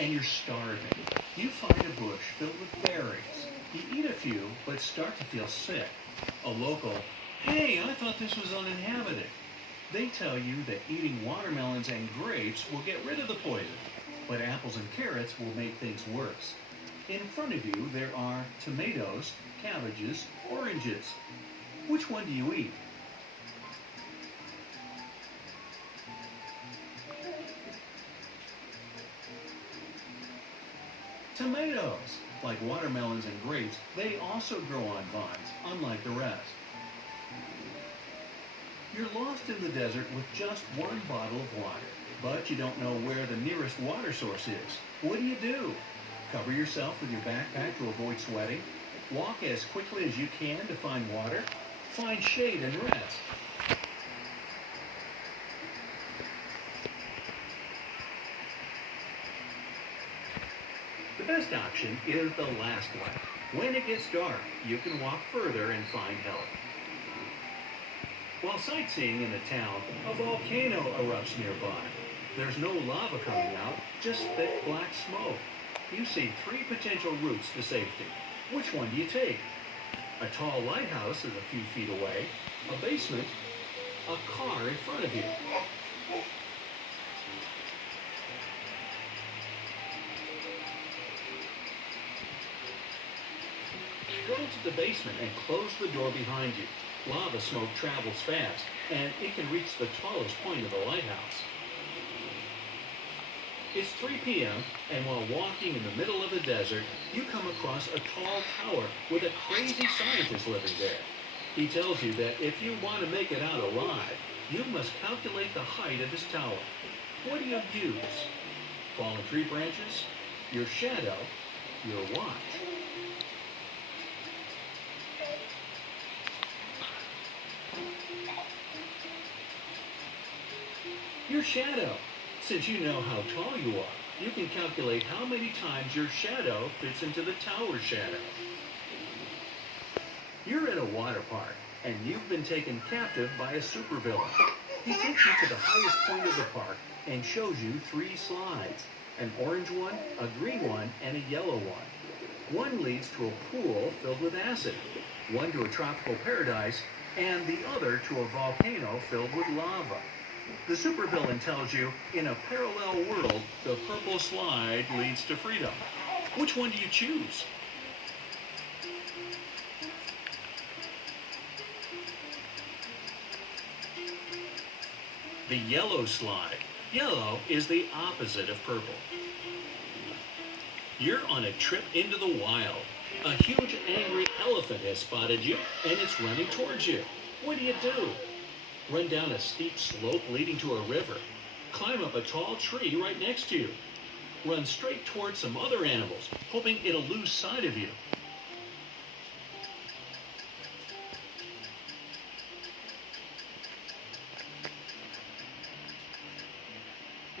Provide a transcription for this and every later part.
and you're starving. You find a bush filled with berries. You eat a few, but start to feel sick. A local, "Hey, I thought this was uninhabited." They tell you that eating watermelons and grapes will get rid of the poison, but apples and carrots will make things worse. In front of you, there are tomatoes, cabbages, oranges. Which one do you eat? Tomatoes! Like watermelons and grapes, they also grow on vines, unlike the rest. You're lost in the desert with just one bottle of water, but you don't know where the nearest water source is. What do? Cover yourself with your backpack to avoid sweating. Walk as quickly as you can to find water. Find shade and rest. The best option is the last one. When it gets dark, you can walk further and find help. While sightseeing in the town, a volcano erupts nearby. There's no lava coming out, just thick black smoke. You see 3 potential routes to safety. Which one do you take? A tall lighthouse is a few feet away, a basement, a car in front of you. Go to the basement and close the door behind you. Lava smoke travels fast, and it can reach the tallest point of the lighthouse. It's 3 p.m., and while walking in the middle of the desert, you come across a tall tower with a crazy scientist living there. He tells you that if you want to make it out alive, you must calculate the height of his tower. What do you use? Fallen tree branches, your shadow, your watch. Your shadow. Since you know how tall you are, you can calculate how many times your shadow fits into the tower's shadow. You're at a water park, and you've been taken captive by a supervillain. He takes you to the highest point of the park and shows you 3 slides, an orange one, a green one, and a yellow one. One leads to a pool filled with acid, one to a tropical paradise, and the other to a volcano filled with lava. The supervillain tells you, in a parallel world, the purple slide leads to freedom. Which one do you choose? The yellow slide. Yellow is the opposite of purple. You're on a trip into the wild. A huge angry elephant has spotted you, and it's running towards you. What do? Run down a steep slope leading to a river. Climb up a tall tree right next to you. Run straight towards some other animals, hoping it'll lose sight of you.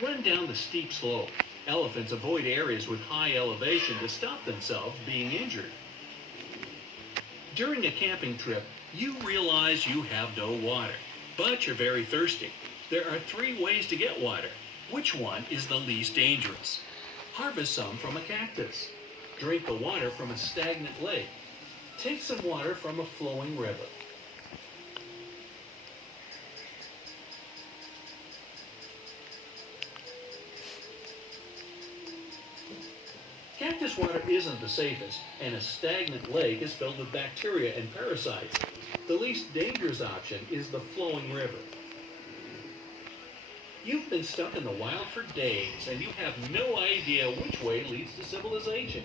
Run down the steep slope. Elephants avoid areas with high elevation to stop themselves being injured. During a camping trip, you realize you have no water, but you're very thirsty. There are 3 ways to get water. Which one is the least dangerous? Harvest some from a cactus. Drink the water from a stagnant lake. Take some water from a flowing river. Cactus water isn't the safest, and a stagnant lake is filled with bacteria and parasites. The least dangerous option is the flowing river. You've been stuck in the wild for days, and you have no idea which way leads to civilization.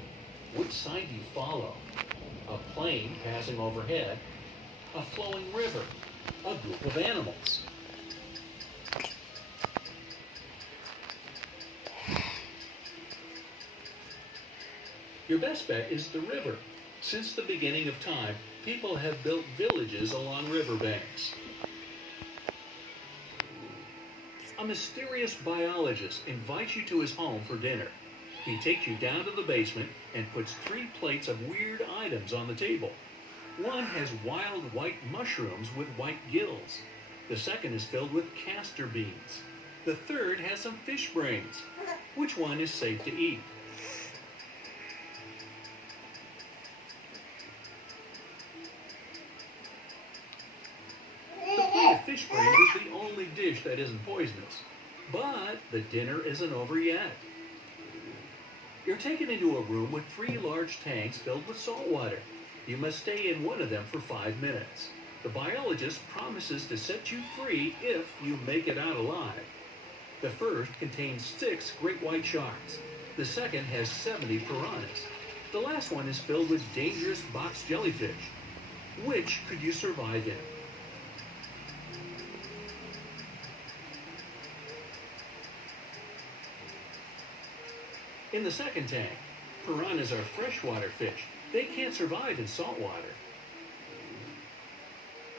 Which side do you follow? A plane passing overhead, a flowing river, a group of animals. Your best bet is the river. Since the beginning of time, people have built villages along riverbanks. A mysterious biologist invites you to his home for dinner. He takes you down to the basement and puts 3 plates of weird items on the table. One has wild white mushrooms with white gills. The second is filled with castor beans. The third has some fish brains. Which one is safe to eat? The plate of fish brains is the only dish that isn't poisonous. But the dinner isn't over yet. You're taken into a room with 3 large tanks filled with salt water. You must stay in one of them for 5 minutes. The biologist promises to set you free if you make it out alive. The first contains 6 great white sharks. The second has 70 piranhas. The last one is filled with dangerous box jellyfish. Which could you survive in? In the second tank, piranhas are freshwater fish. They can't survive in salt water.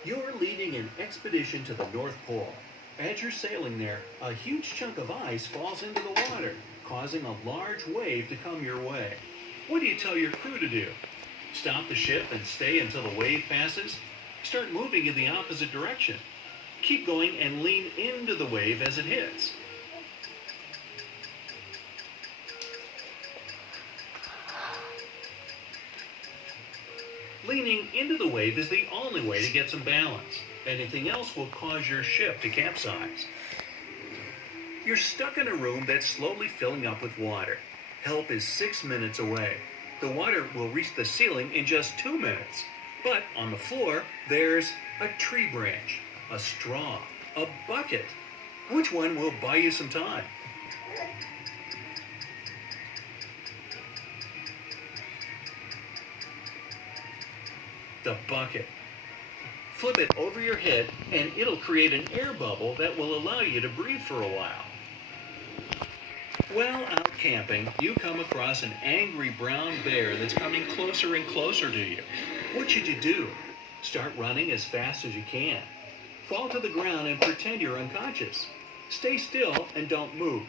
You're leading an expedition to the North Pole. As you're sailing there, a huge chunk of ice falls into the water, causing a large wave to come your way. What do you tell your crew to do? Stop the ship and stay until the wave passes? Start moving in the opposite direction. Keep going and lean into the wave as it hits. Leaning into the wave is the only way to get some balance. Anything else will cause your ship to capsize. You're stuck in a room that's slowly filling up with water. Help is 6 minutes away. The water will reach the ceiling in just 2 minutes. But on the floor, there's a tree branch, a straw, a bucket. Which one will buy you some time? The bucket. Flip it over your head and it'll create an air bubble that will allow you to breathe for a while. While out camping, you come across an angry brown bear that's coming closer and closer to you. What should you do? Start running as fast as you can. Fall to the ground and pretend you're unconscious. Stay still and don't move.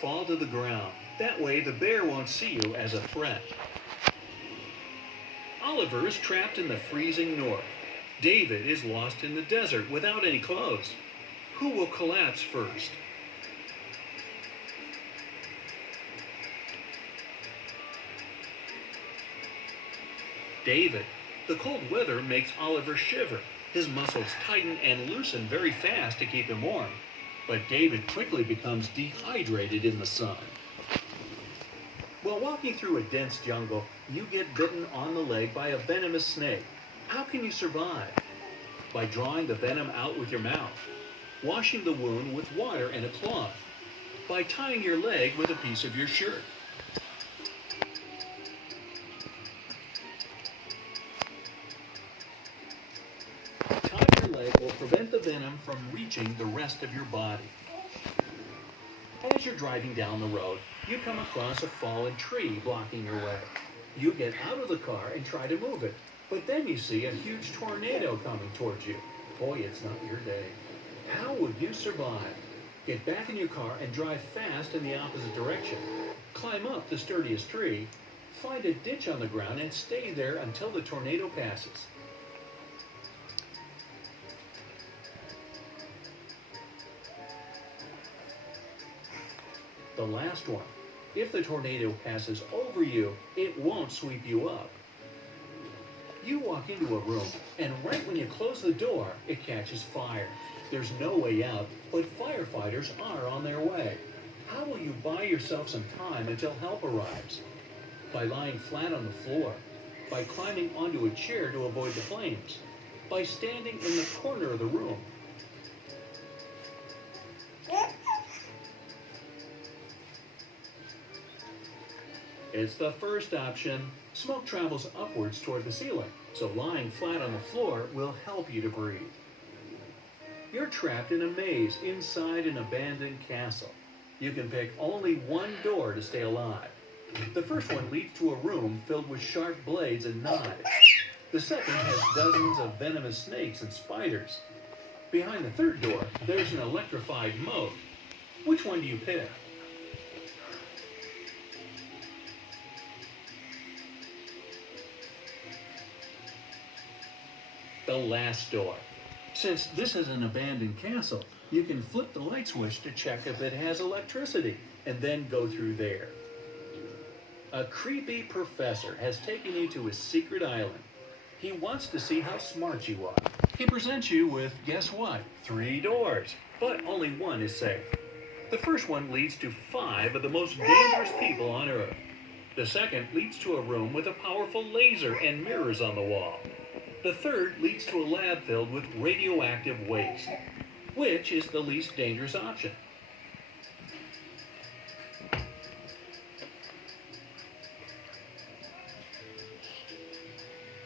Fall to the ground. That way the bear won't see you as a threat. Oliver is trapped in the freezing north. David is lost in the desert without any clothes. Who will collapse first? David. The cold weather makes Oliver shiver. His muscles tighten and loosen very fast to keep him warm. But David quickly becomes dehydrated in the sun. While walking through a dense jungle, you get bitten on the leg by a venomous snake. How can you survive? By drawing the venom out with your mouth. Washing the wound with water and a cloth. By tying your leg with a piece of your shirt. Tying your leg will prevent the venom from reaching the rest of your body. As you're driving down the road, you come across a fallen tree blocking your way. You get out of the car and try to move it, but then you see a huge tornado coming towards you. Boy, it's not your day. How would you survive? Get back in your car and drive fast in the opposite direction. Climb up the sturdiest tree, find a ditch on the ground and stay there until the tornado passes. The last one. If the tornado passes over you, it won't sweep you up. You walk into a room, and right when you close the door, it catches fire. There's no way out, but firefighters are on their way. How will you buy yourself some time until help arrives? By lying flat on the floor. By climbing onto a chair to avoid the flames. By standing in the corner of the room. It's the first option. Smoke travels upwards toward the ceiling, so lying flat on the floor will help you to breathe. You're trapped in a maze inside an abandoned castle. You can pick only one door to stay alive. The first one leads to a room filled with sharp blades and knives. The second has dozens of venomous snakes and spiders. Behind the third door, there's an electrified moat. Which one do you pick? The last door. Since this is an abandoned castle, you can flip the light switch to check if it has electricity, and then go through there. A creepy professor has taken you to his secret island. He wants to see how smart you are. He presents you with, guess what? 3 doors, but only one is safe. The first one leads to 5 of the most dangerous people on Earth. The second leads to a room with a powerful laser and mirrors on the wall. The third leads to a lab filled with radioactive waste. Which is the least dangerous option?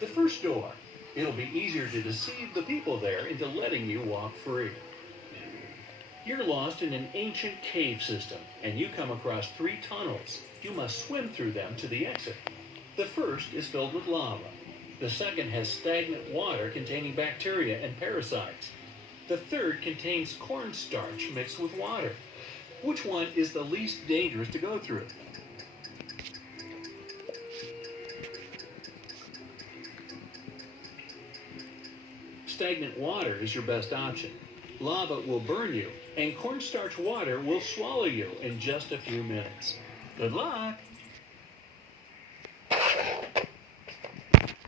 The first door. It'll be easier to deceive the people there into letting you walk free. You're lost in an ancient cave system, and you come across 3 tunnels. You must swim through them to the exit. The first is filled with lava. The second has stagnant water containing bacteria and parasites. The third contains cornstarch mixed with water. Which one is the least dangerous to go through? Stagnant water is your best option. Lava will burn you, and cornstarch water will swallow you in just a few minutes. Good luck!